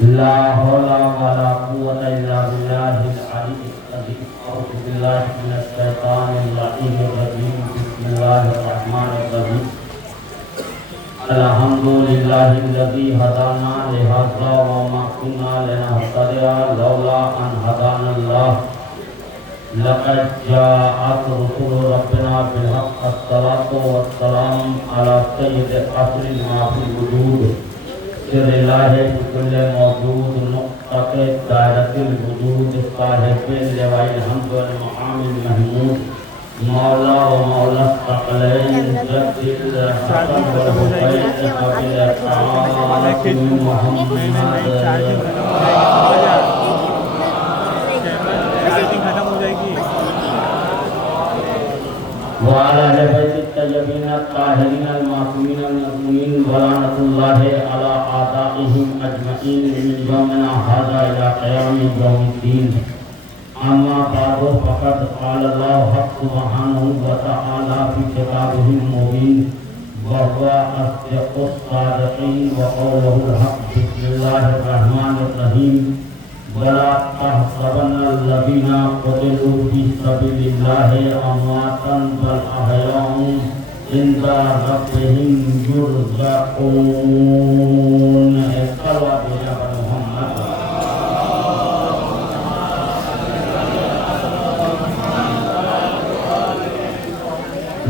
لا حول ولا قوة إلا بالله العلي العظيم. أعوذ بالله من الشيطان اللعين الرجيم. بسم الله الرحمن الرحيم. الحمد لله الذي هدانا لهذا وما كنا لنهتدي لولا أن هدانا الله. لقد جاءت رسل ربنا بالحق. الصلاة والسلام على سيد أصل ما في الوجود. سر الہ بكل موجود نقطة دائرة الوجود صاحب اللواء الحمد والمقام المحمود مولا و مولا الثقلين جد الحسن والحسين قبل قاسم محمد وعلى أهل بيت الطيبين الطاهرين المعصومين المأمونين ولعنة الله على أعدائهم أجمعين من يومنا هذا إلى قيام يوم الدين. أما بعد فقد قال الله حق سبحانه وتعالى في كتابه المبين وهو أصدق الصادقين وقوله الحق. بسم الله الرحمن الرحيم. ولا تحسبن الذين قتلوا في سبيل الله أمواتا بل أحياء عند ربهم يرزقون. صلوات على محمد.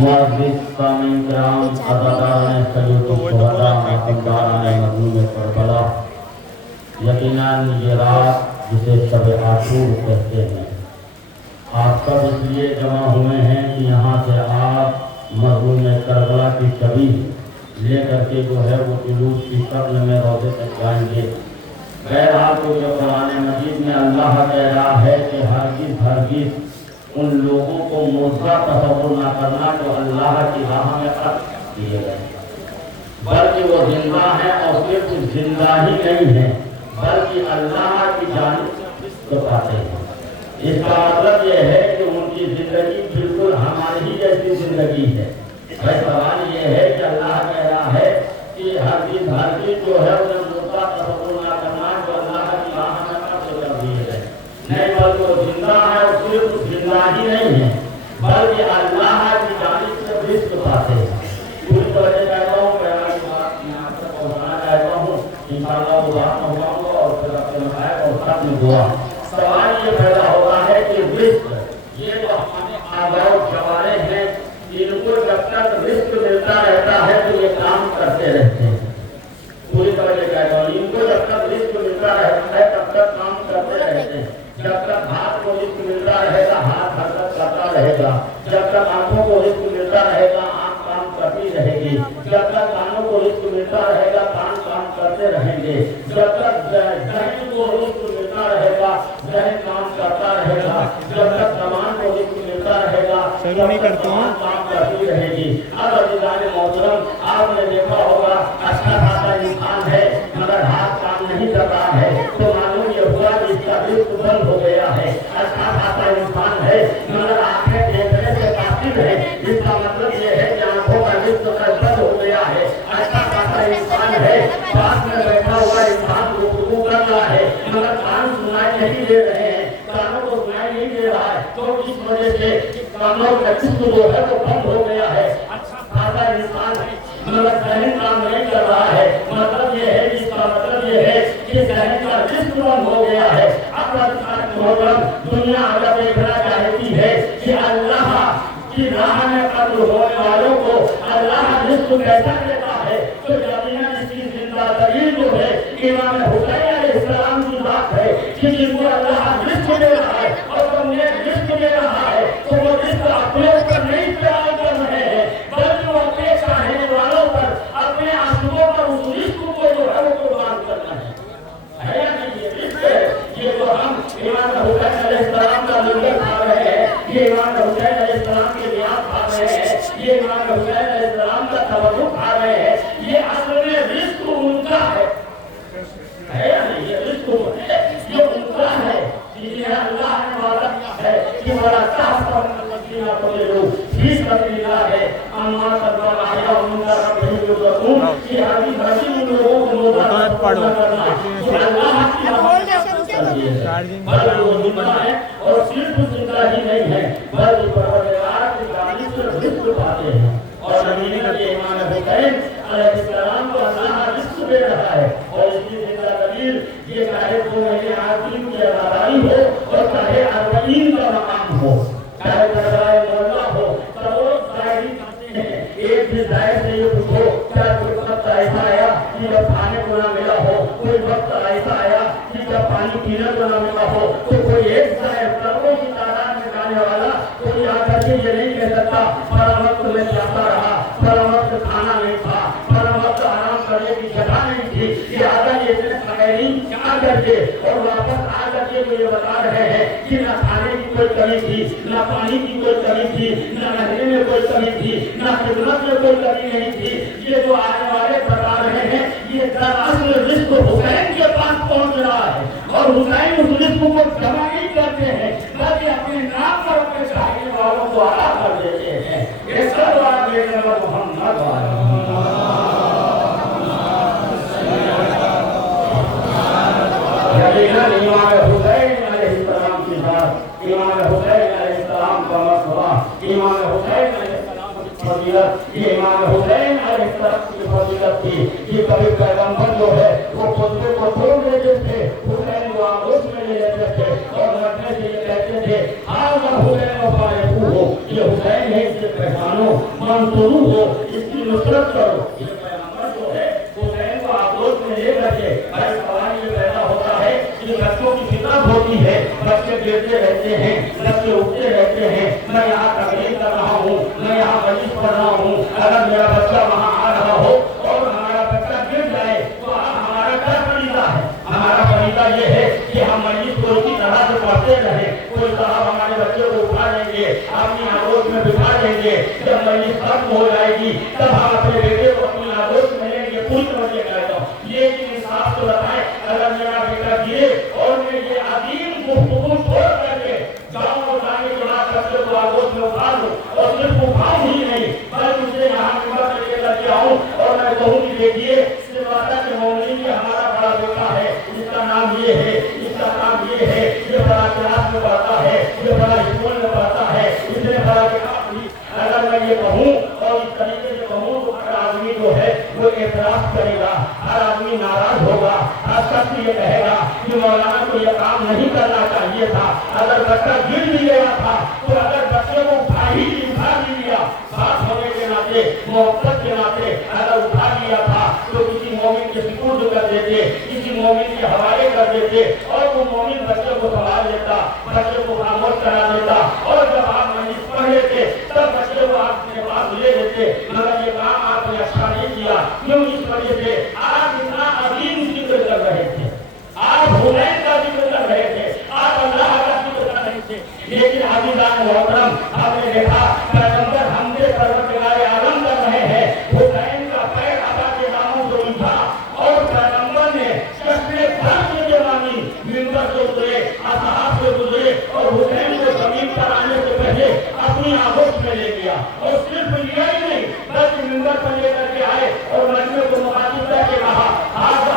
معزز سامعین کرام، عزاداران سید الشہداء مقداران مظلوم کربلا، یقیناً یہ رات جسے شب عاشور کہتے ہیں، آپ سب اس لیے جمع ہوئے ہیں کہ یہاں سے آپ مظلوم کربلا کی شبیہ لے کر کے جو ہے وہ جلوس کی شکل میں روضے تک جائیں گے. بہرحال تو یہ قرآن مجید میں اللہ کہہ رہا ہے کہ ہرگز ہرگز ان لوگوں کو مردہ تصور نہ کرنا جو اللہ کی راہ میں قتل کیے گئے، بلکہ وہ زندہ ہیں اور صرف زندہ ہی نہیں ہیں بلکہ اللہ کی جانب سے رزق پاتے ہیں. اس کا مطلب یہ ہے کہ ان کی زندگی بالکل ہماری ہی جیسی زندگی ہے. بھائی سوال یہ ہے کہ اللہ کہہ رہا ہے کہ ہرگز جو ہے انہیں مردہ تصور نہ کرنا جو اللہ کی راہ میں قتل کر دیے گئے، نہیں بلکہ وہ زندہ ہے اور صرف زندہ ہی نہیں ہے بلکہ اللہ کی جانب سے رزق پاتے ہیں. پوری طرح سے کہتا ہوں کہ اللہ کی بات یہاں تک پہنچانا چاہتا ہوں. انشاءاللہ وہ بات پہنچاؤں گا اور پھر اپنے مسائل اور ختم دعا. سوال یہ پیدا ہوتا ہے کہ رزق یہ تو ہمارے آباء و جوارے ہیں، ان کو جب تک رزق ملتا رہتا ہے تو یہ کام کرتے رہتے ہیں. پوری طرح سے کہتا ہوں ان کو جب تک رزق ملتا رہتا ہے تب تک کام کرتے رہتے ہیں. جب تک ہاتھ کو رزق ملتا رہے گا ہاتھ حرکت کرتا رہے گا. جب تک آنکھوں کو رزق ملتا رہے گا آنکھ کام کرتی رہے گی. جب تک کانوں کو رزق ملتا رہے گا کان کام کرتے رہیں گے. جب تک ذہن کو رزق ملتا رہے گا ذہن کام کرتا رہے گا. جب تک زبان کو رزق ملتا رہے گا زبان کام کرتی رہے گی. اب عزیزان محترم، آپ نے دیکھا ہوگا اچھا خاصا انسان ہے مگر ہاتھ کام نہیں کر رہا ہے تو معلوم یہ ہوا کہ اس کا رزق بند ہو گیا ہے. اچھا خاصا انسان ہے مگر آنکھیں دیکھنے سے قاصر ہے، اس کا مطلب یہ ہے کہ آنکھوں کا رزق بند ہو گیا ہے. اچھا خاصا انسان ہے پاس میں بیٹھا ہوا انسان گفتگو کر رہا ہے مگر کان سنائی نہیں دے رہے ہیں، کانوں کو سنائی نہیں دے رہا ہے تو اس وجہ سے کانوں کا رزق جو ہے وہ بند ہو گیا ہے. اچھا خاصا انسان ہے مگر ذہن کام نہیں کر رہا ہے، مطلب یہ ہے اس کا مطلب یہ ہے کہ ذہن کا رزق بند ہو گیا ہے. اب دنیا اگر دیکھنا چاہتی ہے کہ اللہ کی راہ میں قتل ہونے والوں کو اللہ رزق کیسا دیتا ہے تو یقیناً اس کی زندہ دلیل جو ہے امام حسین علیہ السلام کی بات ہے کہ جن کو اللہ رزق دے رہا ہے اور تمہیں رزق دے رہا ہے تو وہ رزق اپنے اوپر نہیں استعمال کر رہے ہیں بلکہ وہ اپنے چاہنے والوں پر اپنے آنسوؤں پر اس رزق کو جو ہے وہ قربان کرنا ہے. یا نہیں یہ رزق ہے یہ جو ہم امام حسین علیہ السلام کا لنگر کھا رہے ہیں، یہ امام حسین علیہ السلام کے نیاز کھا رہے ہیں، یہ امام حسین علیہ السلام کا توجہ کھا رہے ہیں، یہ اصل میں رزق ان کا ہے یا نہیں؟ یہ رزق ہے یہ ان کا ہے جنہیں اللہ نے وعدہ کیا ہے کہ بڑا تحسبن الذین قتلوا فی سبیل اللہ اموات بل احیاء عند ربہم یرزقون. یہ حدیث ان لوگوں کو पढ़ो और सिर्फ जिंदा ही नहीं है बल्कि परवरदिगार की दानिश पर रिज़्क़ पाते हैं और नबी ने इमाम हुसैन अलैहिस्सलाम को अल्लाह रिज़्क़ दे रहा है और इसकी जिंदा दलील ये चाहे 2 महीने आज़ीम की अज़ादारी हो और चाहे 40 का मकाम हो चाहे दरबार मौला हो सब लोग शायरी करते हैं एक भी जाहिर से ये पूछो क्या कोई वक्त ऐसा आया कि जब खाने को ना मिला हो कोई वक्त ऐसा आया कि जब पानी पीने को ना मिला हो तो कोई एक जाहिर करोड़ों की तादाद में जाने वाला कोई आकर के ये नहीं कह सकता फला वक्त में जाता रहा फला वक्त खाना नहीं था फला वक्त आराम करने की जगह नहीं थी लिहाजा ये शायरी क्या करके और वापस आ करके मुझे बता रहे हैं कि न खाने की कोई कमी थी न पानी की कोई कमी थी न रहने में कोई कमी थी न खिदमत में कोई कमी नहीं थी ये जो आने वाले बता रहे हैं ये दरअसल रिज़्क़ हुसैन के पास पहुंच रहा है और हुसैन उस रिज़्क़ को जमा नहीं करते हैं बल्कि अपने नाम पर अपने चाहने वालों को अदा कर देते हैं ये सब बात देखने वाला मोहम्मद इमाम हुसैन अलैहिस्सलाम की बात इमाम हुसैन अलैहिस्सलाम का मसला इमाम हुसैन अलैहिस्सलाम की फजीलत ये इमाम हुसैन अलैहिस्सलाम की फजीलत थी कि कभी पैगंबर जो है वो खुद को छोड़ देते थे हुसैन को आगोश में ले लेते थे और मरने से ये कहते थे हाज़ा हुसैन वफ़ाए हो ये हुसैन है इसे पहचानो मंसूर हो इसकी नुसरत करो ये पैगंबर जो है हुसैन को आगोश में ले करके भाई सवाल ये पैदा होता है कि बच्चों की फितरत होती है बच्चे गिरते रहते हैं बच्चे उठते रहते हैं मैं यहाँ तकलीफ कर रहा हूँ मैं यहाँ मजलिस पढ़ रहा हूँ अगर मेरा बच्चा वहाँ आ रहा हो और हमारा बच्चा गिर जाए तो हमारा क्या फरीज़ा है हमारा फरीज़ा ये है कि हम मजलिस को इसी तरह से पढ़ते रहे कोई साहब हमारे बच्चे को उठा लेंगे अपनी आगोश में बिठा लेंगे जब मजलिस खत्म हो जाएगी तब हम अपने बेटे को अपनी आगोश में लेंगे पूरी तरह से कहता हूँ ये इंसाफ तो बताए अगर मेरा बेटा गिरे और मैं ये अजीम गुफ्तगू छोड़ करके जाऊँ और जाने के बाद बच्चे को आगोश में उठा लूँ और सिर्फ उठाऊँ ही नहीं बल्कि उसे यहाँ मिंबर पे लेकर आऊँ और मैं कहूँ कि देखिए सिलवाता के मोमिन ये हमारा बड़ा बेटा है इसका नाम ये है इसका नाम ये है ये बड़ा क्लास में पढ़ता है ये बड़ा स्कूल में पढ़ता है इसने बड़ा किताब ली अगर मैं ये कहूँ और इस तरीके से कहूँ तो हर आदमी जो है वो एतराज करेगा हर आदमी नाराज होगा हर शख्स ये कहेगा कि मौलाना को ये काम नहीं करना चाहिए था अगर बच्चा गिर भी गया था तो अगर बच्चे को उठा भी लिया साथ होने के नाते मोहब्बत के नाते अगर उठा लिया था तो किसी मोमिन के सुपुर्द कर देते किसी मोमिन के हवाले कर देते और वो मोमिन बच्चे को संभाल लेता बच्चे को खामोश करा देता और जब आप मजलिस पढ़ लेते तब बच्चे को आपके पास ले लेते मगर ये काम आपने अच्छा नहीं किया क्यों इस वजह से आप इतना अजीम जिक्र कर रहे थे आप हुसैन का जिक्र कर रहे थे आप अल्लाह का जिक्र कर रहे थे लेकिन अज़ीज़ान मोहतरम आपने देखा पैगंबर हमसे परवरदिगार आलम कर रहे हैं हुसैन का पैर अदा के दामों से उठा और पैगंबर ने चश्मे भर के मानी मिंबर से उतरे असहाब से गुजरे और हुसैन को जमीन पर आने से पहले अपनी आगोश में ले गया और सिर्फ लिया ही नहीं बल्कि मिंबर पर लेकर के आए और मजमे को मुखातिब करके कहा आज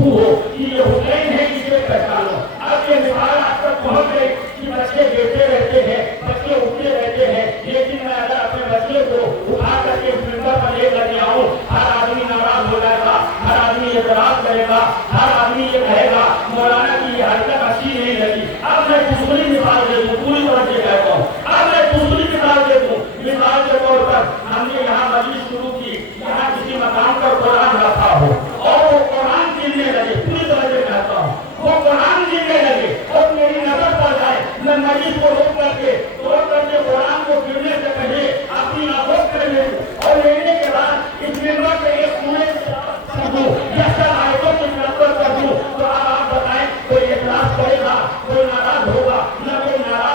हो कि ये हुसैन है इसे पहचानो अब ये मिसाल आप तक पहुंच गई कि बच्चे गिरते रहते हैं बच्चे उठते रहते हैं लेकिन मैं अगर अपने बच्चे को उठा करके इस मिंबर पर ले करके आऊँ हर आदमी नाराज हो जाएगा हर आदमी एतराज करेगा हर आदमी ये कहेगा मौलाना की ये हरकत अच्छी नहीं लगी अब मैं दूसरी मिसाल दे दूँ पूरी तरह से कहता हूँ अब मैं दूसरी मिसाल दे दूँ मिसाल के तौर पर हमने यहाँ मजलिस शुरू की यहाँ किसी मकाम पर कुरान रखा हो और वो कुरान गिरने लगे पूरी तरह से कहता हूँ वो कुरान गिरने लगे और मेरी नजर पड़ जाए मैं मजलिस को रोक करके कुरान को गिरने से पहले अपनी आगोश कर ले और लेने के बाद इस मिंबर पे एक सूरज कर दूं या सब आयतों की नकल कर दूं तो अब आप बताएं कोई एतराज करेगा कोई नाराज होगा न कोई नाराज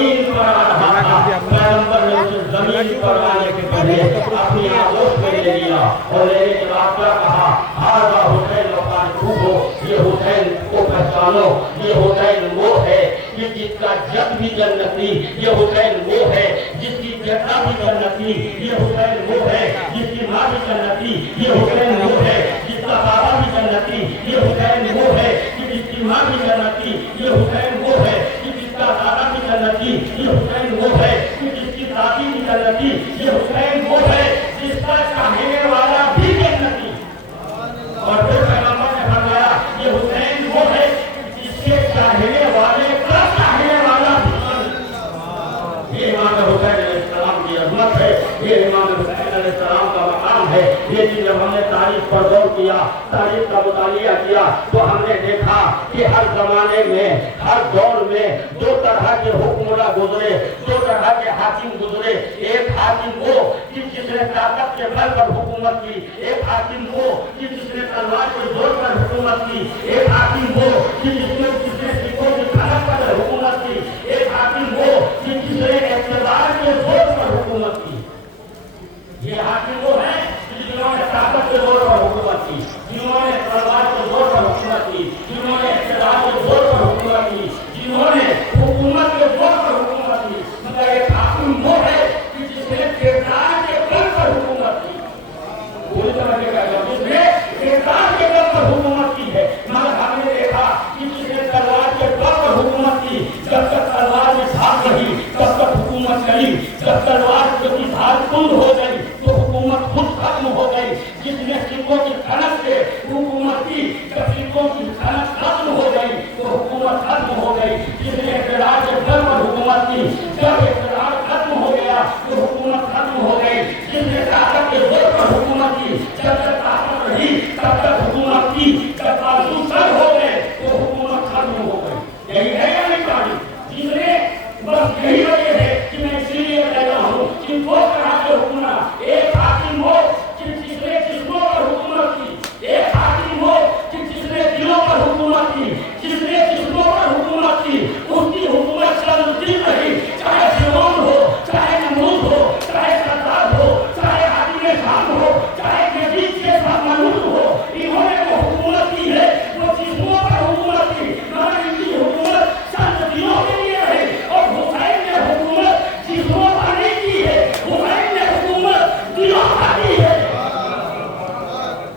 زمین پر آ رہا تھا، پیغمبر نے اسے زمین پر آنے کے پہلے اپنی آغوش میں لے لیا اور لینے کے بعد کیا کہا، ہاذا حسین وفارقوہ، یہ حسین کو پہچانو، یہ حسین وہ ہے کہ جس کا جد بھی جنتی، یہ حسین وہ ہے جس کی جدہ بھی جنتی، یہ حسین وہ ہے جس کی ماں بھی جنتی، یہ حسین وہ ہے جس کا بابا بھی جنتی، یہ حسین وہ ہے کہ جس کی ماں بھی جنتی، یہ حسین وہ ہے کہ جس کا دادا بھی جنتی، یہ حسین وہ ہے کہ جس کی دادی بھی جنتی، یہ حسین وہ ہے جس کا چاہنے والا بھی جنتی۔ اور پھر پیغمبر نے فرمایا یہ حسین وہ ہے جس کے چاہنے والے کا چاہنے والا بھی جنتی۔ یہ امام حسین علیہ السلام کی عظمت ہے، یہ امام حسین علیہ السلام کا مقام ہے۔ یہ چیز جب ہم نے تاریخ پر غور کیا، تاریخ کا مطالعہ کیا تو ہم نے دیکھا کہ ہر زمانے میں، ہر دور میں دو طرح کے حکمراں گزرے، دو طرح کے حاکم گزرے۔ ایک حاکم وہ کہ جس نے طاقت کے بل پر حکومت کی، ایک حاکم وہ کہ جس نے تلوار کے زور پر حکومت کی، ایک حاکم وہ کہ جس نے سکوں کی کھڑک پر حکومت کی، ایک حاکم وہ کہ جس نے اقتدار کے زور پر حکومت کی۔ یہ حاکم وہ ہے جنہوں نے طاقت کے زور پر حکومت کی، جنہوں نے تلوار کے زور پر حکومت کی، جنہوں نے اقتدار کے زور پر حکومت کی، جنہوں نے حکومت کے زور پر حکومت کی۔ مگر ایک حاکم وہ ہے کہ جس نے کردار کے بل پر حکومت کی، پوری طرح سے جس نے کردار کے بل پر حکومت کی ہے۔ مگر ہم نے دیکھا کہ جس نے تلوار کے بل پر حکومت کی، جب تک تلوار میں دھار رہی تب تک حکومت چلی، جب تلوار کی دھار کند ہو گئی تو حکومت خود ختم ہو گئی۔ جس نے سکوں کی کھنک سے حکومت کی، جب سکوں کی کھنک ختم ہو گئی تو حکومت ختم ہو گئی۔ جس نے اقتدار کے بل پر حکومت کی، جب اقتدار ختم ہو گیا تو حکومت ختم ہو گئی۔ جس نے طاقت کے زور پر حکومت کی، جب تک طاقت رہی تب تک حکومت کی، جب بازو سر ہو گئے تو حکومت ختم ہو گئی۔ یہی ہے یا نہیں کہانی؟ جس نے بس یہی وجہ ہے کہ میں اسی لیے کہہ رہا ہوں کہ دو طرح کے حکمراں، ایک حاکم ہو کہ جس نے جسموں پر حکومت کی، ایک حاکم ہو کہ جس نے دلوں پر حکومت کی۔ جس نے جسموں پر حکومت کی اس کی حکومت چلتی رہی، چاہے فرعون ہو، چاہے نمرود ہو، چاہے صداد ہو، چاہے حاکم شام ہو، چاہے یزید کے ساتھ ملعون ہو، انہوں نے وہ حکومت کی ہے، وہ جسموں پر حکومت کی، مگر ان کی حکومت چند دنوں کے لیے رہی۔ اور حسین نے حکومت جسموں پر نہیں کی ہے، حسین نے حکومت دلوں پر کی ہے۔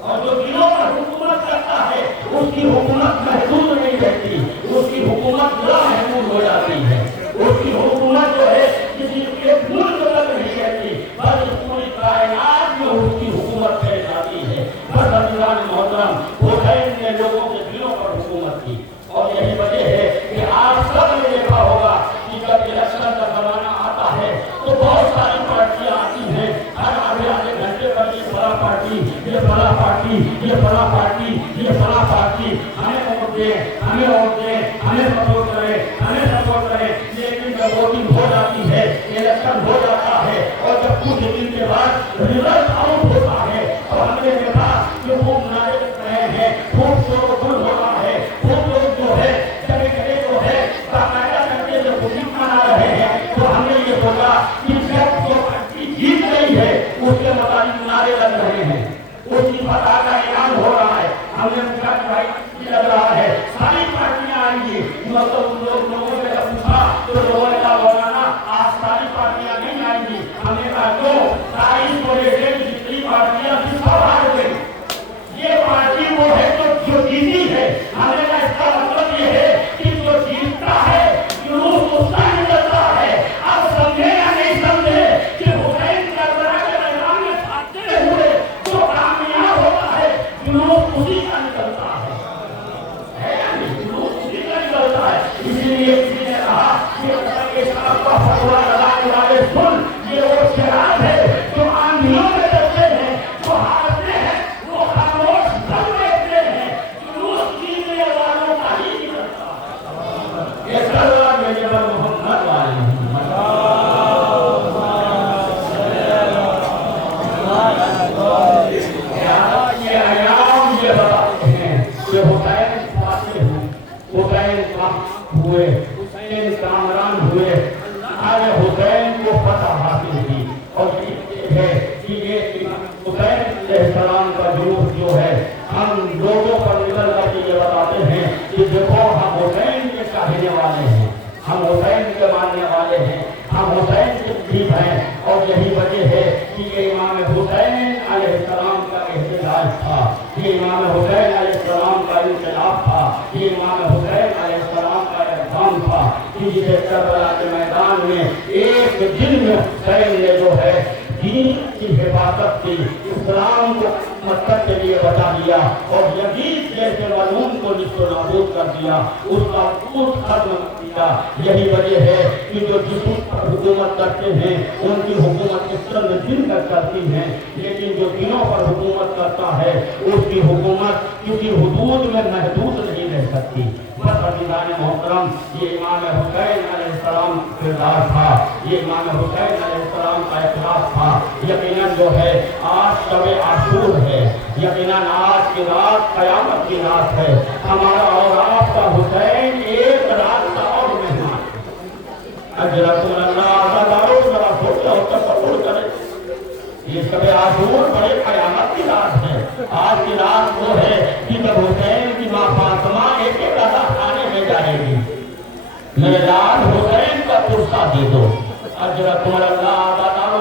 اور جو دلوں پر حکومت کرتا ہے اس کی حکومت محدود نہیں رہتی، اس کی حکومت لامحدود ہو جاتی ہے۔ اس کی حکومت جو ہے کسی ایک ملک تک نہیں رہتی، بلکہ پوری کائنات میں اس کی حکومت پھیل جاتی ہے۔ بس عزیزان محترم، حسین نے لوگوں کے دلوں پر حکومت کی، اور یہی وجہ ہے کہ آپ سب نے دیکھا ہوگا کہ جب الیکشن کا زمانہ آتا ہے تو بہت ساری پارٹیاں آتی ہیں، ہر آدھے گھنٹے پر یہ فلاں پارٹی، یہ فلاں پارٹی، یہ فلاں پارٹی، یہ فلاں پارٹی، ہمیں ووٹ دیں، ہمیں ووٹ دیں، ہمیں سپورٹ کریں، ہمیں سپورٹ کریں۔ لیکن جب ووٹنگ ہو جاتی ہے، الیکشن ہو جاتا ہے، اور جب کچھ دن کے بعد رزلٹ آؤٹ ہوتا ہے تو ہم نے دیکھا کہ خوب نعرے لگ رہے ہیں، خوب شور و گل ہو رہا ہے، خوب لوگ جو ہے جگہ جگہ جو ہے باقاعدہ کر کے جو خوشی منا رہے ہیں۔ تو ہم نے یہ سوچا کہ جب جو پارٹی جیت گئی ہے اس کے مطابق نعرے لگ رہے ہیں، اس کی فتح کا اعلان ہو رہا ہے۔ ہم نے پوچھا کہ بھائی یہ لگ رہا ہے ساری پارٹیاں آئیں گی، مطلب لوگوں سے جب پوچھا تو لوگوں نے کہا مولانا آج ساری پارٹیاں نہیں آئیں گی۔ ہم نے کہا کیوں؟ 22% جتنی پارٹیاں بھی سب ہار گئی، یہ پارٹی وہ ہے جو جیتی ہے۔ ہم نے کہا اس کا مطلب یہ ہے کہ جو جیتتا ہے جلوس اس کا نکلتا ہے۔ اب سمجھے یا نہیں سمجھے کہ حسین کربلا کے میدان میں بھاگتے ہوئے جو کامیاب ہوتا ہے جلوس اسی کا نکلتا ہے یا نہیں؟ جلوس اسی کا نکلتا ہے۔ اسی لیے کسی نے کہا کہ کے شراب کا فتوا لگانے والے سن، یہ وہ شراب ہے جو آندھیوں میں چلتے ہیں، جو ہارتے ہیں وہ خاموش دم دیتے ہیں، جلوس جیتنے والوں کا ہی نکلتا ہے۔ یہ سلوات میں جبر محمد والے یہ ایام یہ بتاتے ہیں کہ حسین فاتح ہوئے، حسین کام ہوئے، حسین کامران ہوئے، आले हुसैन को फतह हासिल थी। और ये है कि ये हुसैन अलैहिस्सलाम का जुलूस जो है हम लोगों पर निकल करके ये बताते हैं कि देखो हम हुसैन के चाहने वाले हैं, हम हुसैन के मानने वाले हैं, हम हुसैन के ठीक हैं। और यही वजह है कि ये इमाम हुसैन अलैहिस्सलाम का एहतजाज था, ये इमाम हुसैन अलैहिस्सलाम का इंकलाब था, ये इमाम हुसैन अलैहिस्सलाम का इक़दाम था कि जिसे करबला के मैदान में एक दिन में हुसैन ने जो है दीन की हिफाजत की, इस्लाम को मकसद के लिए बचा लिया और यजीद जैसे मजलूम को निस्तो नाबूद कर दिया, उसका वजूद खत्म कर दिया। यही वजह है कि जो जिस पर हुकूमत करते हैं उनकी हुकूमत चंद दिन तक करती है, लेकिन जो दिनों पर हुकूमत करता है उसकी हुकूमत किसी हुदूद में महदूद नहीं रह सकती। बस अज़ीज़ान मोहतरम, ये इमाम हुसैन अलैहिस्सलाम का किरदार था, ये इमाम हुसैन अलैहिस्सलाम का इखलास था। यकीनन जो है आज शब आशूर है, यकीनन आज की रात क़यामत की रात है, हमारा और आपका हुसैन एक रात का और मेहमान। जरा सोचो तसव्वुर करें, ये शब आशूर बड़े क़यामत की रात है। आज की रात वो है कि जब हुसैन की माँ फातिमा एक एक अदा खाने में जाएगी, मेरे लाल हुसैन का कुर्सा दे दो।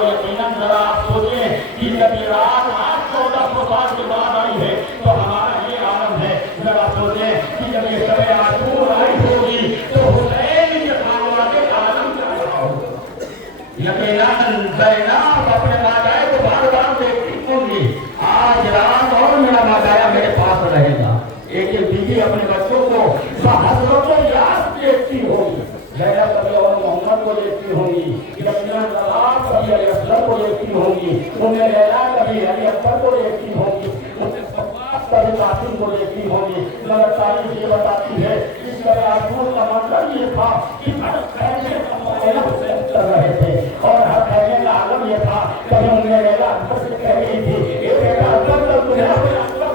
यकीनन जरा आप सोचें कि जब ये रात आज 1400 साल के बाद आई है तो हमारा ये आलम है। जरा सोचें कि जब ये शब आशूर आई होगी तो हुसैन के खानवादे का आलम क्या होगा। यकीनन ज़ैनब अपने मादाए को बार बार देखती होंगी, आज रात और मेरा मादाया मेरे पास रहेगा। एक एक बीवी अपने बच्चों को हसरतों याद देखती होगी, ज़ैनब कभी और मोहम्मद को देखती होंगी, यकीनन तलाक कभी अली असगर को देखती होंगी, उन्हें लैला कभी अली अकबर को देखती होंगी, उन्हें अब्बास कभी कासिम को देखती होंगी। मगर तारीख ये बताती है इस शब आशूर का मतलब ये था कि हर खैमे हुसैन कर रहे थे और हर खैमे का आलम ये था कभी उन्हें लैला अकबर से कह रही थी ये बेटा अकबर तुम्हें अपने अकबर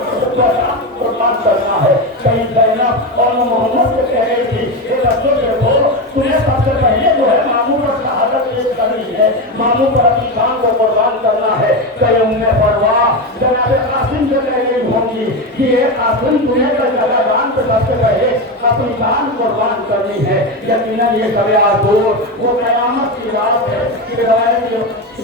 कुर्बान करना है, कहीं ज़ैनब और मोहम्मद से कह रही थी ये बच्चों देखो तुम्हें सबसे पहले जो है मामू पर शहादत पेश करनी है, मामू पर अपनी जान को कुर्बान करना है। कहीं उन्हें परवाह जनाब कासिम से कह रही होंगी कि ये कासिम तुम्हें तो जगह जान पे सबसे पहले अपनी जान कुर्बान करनी है। यकीनन ये शब आशूर वो क़यामत की रात है कि रवायत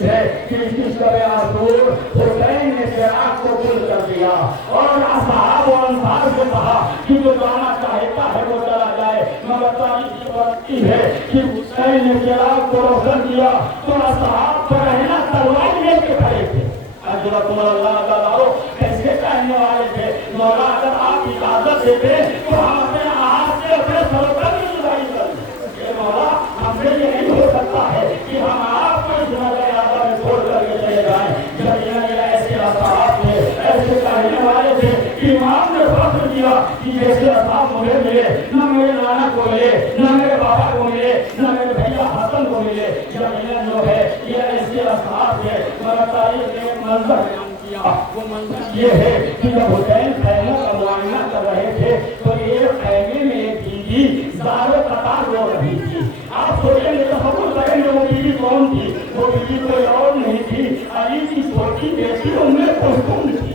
है कि इस शब आशूर हुसैन ने चिराग को गुल कर दिया और असहाब और अंसार से कहा कि जो जाना चाहता है वो चला जाए। मगर तारीख बताती है कि हुसैन ने चिराग को रोशन किया तो असहाब पर रहना तलवार लेके खड़े थे। कैसे कहने वाले थे मौला अगर आप इजाजत देते तो हम अपने हाथ से अपने सरोवर की जुदाई कर मौला, हमसे ये नहीं हो सकता है कि हम आपको इस नजर आदा में छोड़ करके चले जाएं। जब ये ऐसे असहाब थे, ऐसे कहने वाले थे कि इमाम ने फर्ज किया कि जैसे असहाब मुझे मिले न मेरे नाना को मिले, न मेरे बाबा को मिले, न मेरे भैया हसन को मिले। यकीनन जो है ये ऐसे असहाब थे। मगर तारीख ने एक मंजर वो मंजर ये है कि जब हुसैन खैमों का मुआयना कर रहे थे तो एक खैमे में एक बीवी ज़ारो कतार रो रही थी। आप सोचेंगे तो हम करेंगे वो बीवी कौन थी? वो बीवी कोई और नहीं थी, अली की छोटी बेटी उम्मे कुलसूम थी।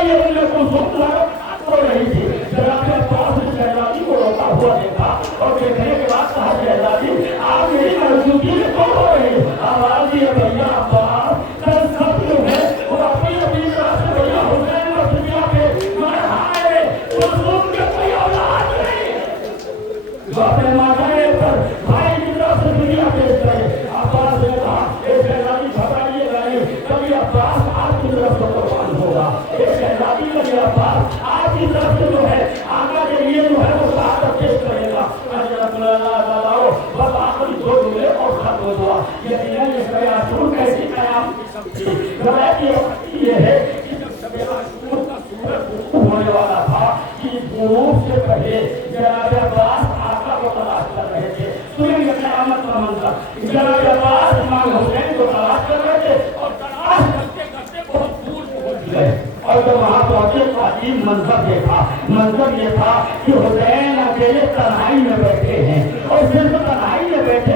ये उम्मे कुलसूम रो रही थी। जरा के पास शहजादी को रोता हुआ देखा और देखने के बाद कहा शहजादी आप मेरी मौजूदगी में कौन हो रही? आवाज दिया भैया अब्बास कल सब लोग हैं और अपनी अपनी तरह से भैया हुसैन और दुनिया पे मर हाय कुलसूम के कोई औलाद नहीं जो अपने माताए पर भाई की तरफ से दुनिया पेश करे। अब्बास ने कहा एक शहजादी घबराइए नहीं, कभी अब्बास आपकी तरफ से कुर्बान होगा। एक शहजादी लगे अब्बास आपकी तरफ से जो है आगा के लिए जो है वो शहादत पेश करेगा। बस आखिरी दो जुमले और खत्म हो गया। यकीनन ये शब आशूर कैसी क़यामत की शब थी। ये है कि जब शब आशूर का सूरज होने वाला था कि गुरूब से पहले जनाब अब्बास आका को तलाश कर रहे थे। सुनेंगे क़यामत का मंजर, जनाब अब्बास इमाम हुसैन को तलाश कर रहे थे और तलाश करते करते बहुत दूर पहुंच गए। और जब वहाँ पहुंचे तो अजीब मंजर देखा। मंजर ये था कि हुसैन अकेले तन्हाई में बैठे हैं और सिर्फ तन्हाई में बैठे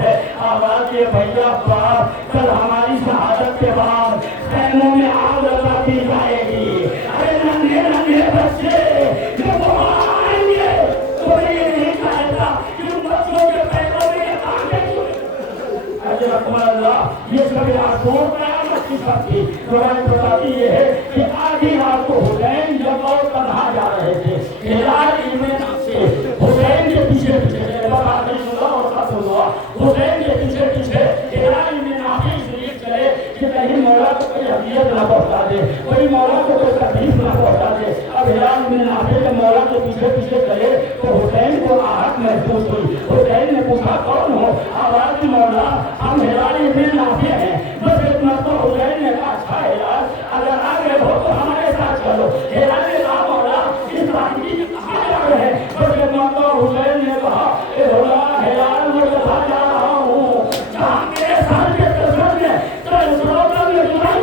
है आवाज ये भैया बाप कल हमारी शहादत के बाद खैमों में आग लगाती जाएगी। अरे नन्हे नन्हे बच्चे जो आएंगे तो ये नहीं चाहता कि उन बच्चों के पैरों में आगे ये सभी आंसुओं कयामत की सबकी गवाही बताती ये है कि आधी रात को हुसैन जब और तन्हा जा रहे थे हिलाल इब्न से हुसैन के पीछे पीछे हुसैन के पीछे पीछे हिलाल इब्न नाफी इसलिए चले कि कहीं मौला को कोई अजियत न पहुंचा दे, कोई मौला को कोई तकलीफ न पहुंचा दे। अब हिलाल इब्न नाफी जब मौला के पीछे पीछे चले तो हुसैन को आहट महसूस हुई। हुसैन ने पूछा कौन हो? आवाज मौला हम हिलाल इब्न नाफी हैं। बस इतना तो हुसैन ने कहा अच्छा हिलाल अगर आगे हो तो हमारे साथ चलो। हिलाल ने कहा मौला इस बाकी कहाँ जा रहे हैं? बस इतना तो हुसैन ने कहा हिलाल मैं कहा जा रहा हूँ जहाँ मेरे साथ के कसम में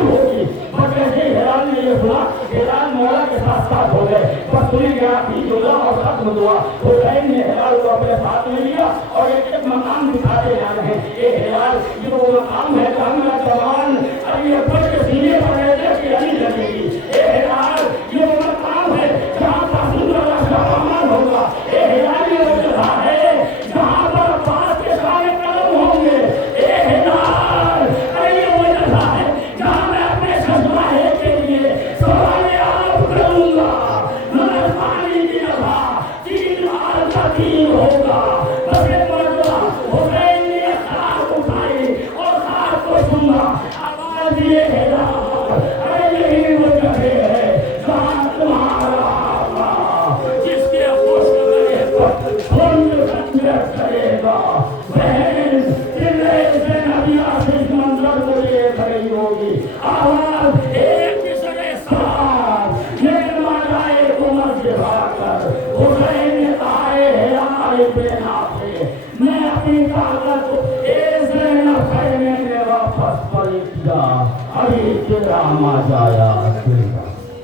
होगी। बस ऐसे हिलाल ने ये सुना हिलाल मौला के साथ साथ हो गए। बस सुनी गया और खत्म हुआ। हुसैन ने हिलाल को अपने साथ में लिया और एक एक मकाम दिखाते जा रहे हैं। ये हिलाल ये वो मकाम है जहाँ मेरा जवान अभी ये बच के सीने पर रहते अली लगेगी। ये हिलाल ये वो मकाम है जहाँ कासिम का अमल होगा। ये हिलाल ये वो जगह है जहाँ पर पास के सारे कदम होंगे। ये हिलाल ये वो जगह है जहाँ मैं अपने ससुराल के लिए सवाल आप करूँगा। मगर पानी की जगह 3 बार का 3 होगा। बसे मरदा हुसैन ने खाक उठाई और खाक को सुना आवाज ये हिलाल अरे यही वो जगह है जहाँ तुम्हारा आका जिसके खुशबू पर फूल संजर करेगा। बहन चिल्ले से नबी आशीष मंजर को ये खड़ी होगी। आवाज एक दूसरे साथ ये मालाए उमर से भागकर हुसैन आए हैं हमारे बेना पे। मैं अपनी ताकत ऐसे न करने में वापस पलट जा। अभी तेरा मजा आया।